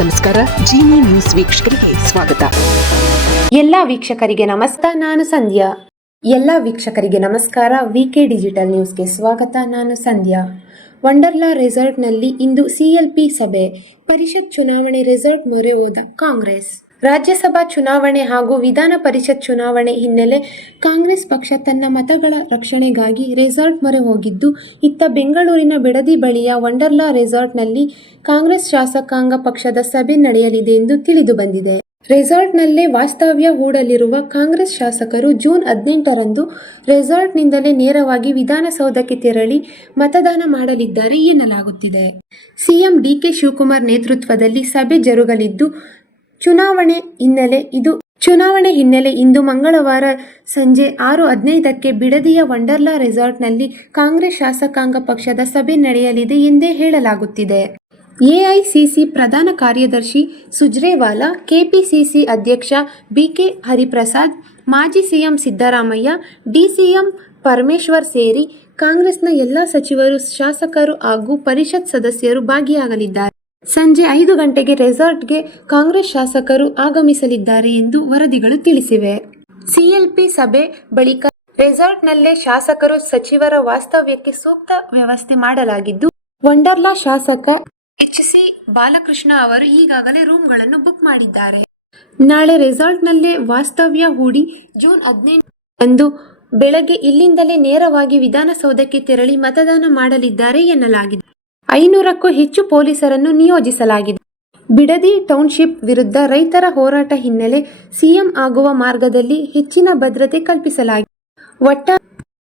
ನಮಸ್ಕಾರ. ಜೀನಿ ನ್ಯೂಸ್ ವೀಕ್ಷಕರಿಗೆ ಸ್ವಾಗತ. ಎಲ್ಲ ವೀಕ್ಷಕರಿಗೆ ನಮಸ್ಕಾರ, ನಾನು ಸಂಧ್ಯಾ. ಎಲ್ಲ ವೀಕ್ಷಕರಿಗೆ ನಮಸ್ಕಾರ. ವಿಕೆ ಡಿಜಿಟಲ್ ನ್ಯೂಸ್ಗೆ ಸ್ವಾಗತ. ನಾನು ಸಂಧ್ಯಾ. ವಂಡರ್ಲಾ ರೆಸಾರ್ಟ್ನಲ್ಲಿ ಇಂದು ಸಿಎಲ್ಪಿ ಸಭೆ. ಪರಿಷತ್ ಚುನಾವಣೆ ರಿಸಲ್ಟ್ ಮೊರೆ ಹೋದ ಕಾಂಗ್ರೆಸ್. ರಾಜ್ಯಸಭಾ ಚುನಾವಣೆ ಹಾಗೂ ವಿಧಾನ ಪರಿಷತ್ ಚುನಾವಣೆ ಹಿನ್ನೆಲೆ ಕಾಂಗ್ರೆಸ್ ಪಕ್ಷ ತನ್ನ ಮತಗಳ ರಕ್ಷಣೆಗಾಗಿ ರೆಸಾರ್ಟ್ ಮೊರೆ ಹೋಗಿದ್ದು, ಇತ್ತ ಬೆಂಗಳೂರಿನ ಬಿಡದಿ ಬಳಿಯ ವಂಡರ್ಲಾ ರೆಸಾರ್ಟ್ನಲ್ಲಿ ಕಾಂಗ್ರೆಸ್ ಶಾಸಕಾಂಗ ಪಕ್ಷದ ಸಭೆ ನಡೆಯಲಿದೆ ಎಂದು ತಿಳಿದು ಬಂದಿದೆ. ರೆಸಾರ್ಟ್ನಲ್ಲೇ ವಾಸ್ತವ್ಯ ಹೂಡಲಿರುವ ಕಾಂಗ್ರೆಸ್ ಶಾಸಕರು ಜೂನ್ 18ರಂದು ರೆಸಾರ್ಟ್ನಿಂದಲೇ ನೇರವಾಗಿ ವಿಧಾನಸೌಧಕ್ಕೆ ತೆರಳಿ ಮತದಾನ ಮಾಡಲಿದ್ದಾರೆ ಎನ್ನಲಾಗುತ್ತಿದೆ. ಸಿಎಂ ಡಿಕೆ ಶಿವಕುಮಾರ್ ನೇತೃತ್ವದಲ್ಲಿ ಸಭೆ ಜರುಗಲಿದ್ದು, ಚುನಾವಣೆ ಹಿನ್ನೆಲೆ ಇಂದು ಮಂಗಳವಾರ ಸಂಜೆ 6:15ಕ್ಕೆ ಬಿಡದಿಯ ವಂಡರ್ಲಾ ರೆಸಾರ್ಟ್ನಲ್ಲಿ ಕಾಂಗ್ರೆಸ್ ಶಾಸಕಾಂಗ ಪಕ್ಷದ ಸಭೆ ನಡೆಯಲಿದೆ ಎಂದೇ ಹೇಳಲಾಗುತ್ತಿದೆ. ಎಐಸಿಸಿ ಪ್ರಧಾನ ಕಾರ್ಯದರ್ಶಿ ಸುರ್ಜೇವಾಲಾ, ಕೆಪಿಸಿಸಿ ಅಧ್ಯಕ್ಷ ಬಿಕೆ ಹರಿಪ್ರಸಾದ್, ಮಾಜಿ ಸಿಎಂ ಸಿದ್ದರಾಮಯ್ಯ, ಡಿಸಿಎಂ ಪರಮೇಶ್ವರ್ ಸೇರಿ ಕಾಂಗ್ರೆಸ್ನ ಎಲ್ಲ ಸಚಿವರು, ಶಾಸಕರು ಹಾಗೂ ಪರಿಷತ್ ಸದಸ್ಯರು ಭಾಗಿಯಾಗಲಿದ್ದಾರೆ. ಸಂಜೆ 5 ಗಂಟೆಗೆ ರೆಸಾರ್ಟ್ಗೆ ಕಾಂಗ್ರೆಸ್ ಶಾಸಕರು ಆಗಮಿಸಲಿದ್ದಾರೆ ಎಂದು ವರದಿಗಳು ತಿಳಿಸಿವೆ. ಸಿಎಲ್ಪಿ ಸಭೆ ಬಳಿಕ ರೆಸಾರ್ಟ್ನಲ್ಲೇ ಶಾಸಕರು, ಸಚಿವರ ವಾಸ್ತವ್ಯಕ್ಕೆ ಸೂಕ್ತ ವ್ಯವಸ್ಥೆ ಮಾಡಲಾಗಿದ್ದು, ವಂಡರ್ಲಾ ಶಾಸಕ ಎಚ್.ಸಿ. ಬಾಲಕೃಷ್ಣ ಅವರು ಈಗಾಗಲೇ ರೂಮ್ಗಳನ್ನು ಬುಕ್ ಮಾಡಿದ್ದಾರೆ. ನಾಳೆ ರೆಸಾರ್ಟ್ನಲ್ಲೇ ವಾಸ್ತವ್ಯ ಹೂಡಿ ಜೂನ್ 18ರಂದು ಬೆಳಗ್ಗೆ ಇಲ್ಲಿಂದಲೇ ನೇರವಾಗಿ ವಿಧಾನಸೌಧಕ್ಕೆ ತೆರಳಿ ಮತದಾನ ಮಾಡಲಿದ್ದಾರೆ ಎನ್ನಲಾಗಿದೆ. 500ಕ್ಕೂ ಹೆಚ್ಚು ಪೊಲೀಸರನ್ನು ನಿಯೋಜಿಸಲಾಗಿದೆ. ಬಿಡದಿ ಟೌನ್ಶಿಪ್ ವಿರುದ್ಧ ರೈತರ ಹೋರಾಟ ಹಿನ್ನೆಲೆ ಸಿಎಂ ಆಗುವ ಮಾರ್ಗದಲ್ಲಿ ಹೆಚ್ಚಿನ ಭದ್ರತೆ ಕಲ್ಪಿಸಲಾಗಿದೆ. ಒಟ್ಟಾರೆ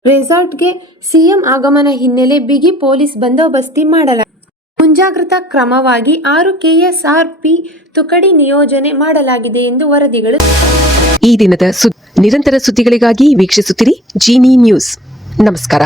ರೆಸಾರ್ಟ್ಗೆ ಸಿಎಂ ಆಗಮನ ಹಿನ್ನೆಲೆ ಬಿಗಿ ಪೊಲೀಸ್ ಬಂದೋಬಸ್ತಿ ಮಾಡಲಾಗಿದೆ. ಮುಂಜಾಗ್ರತಾ ಕ್ರಮವಾಗಿ 6 ಕೆಎಸ್ಆರ್ಪಿ ತುಕಡಿ ನಿಯೋಜನೆ ಮಾಡಲಾಗಿದೆ ಎಂದು ವರದಿಗಳು. ಈ ದಿನದ ನಿರಂತರ ಸುದ್ದಿಗಳಿಗಾಗಿ ವೀಕ್ಷಿಸುತ್ತಿರಿ ಜೀನಿ ನ್ಯೂಸ್. ನಮಸ್ಕಾರ.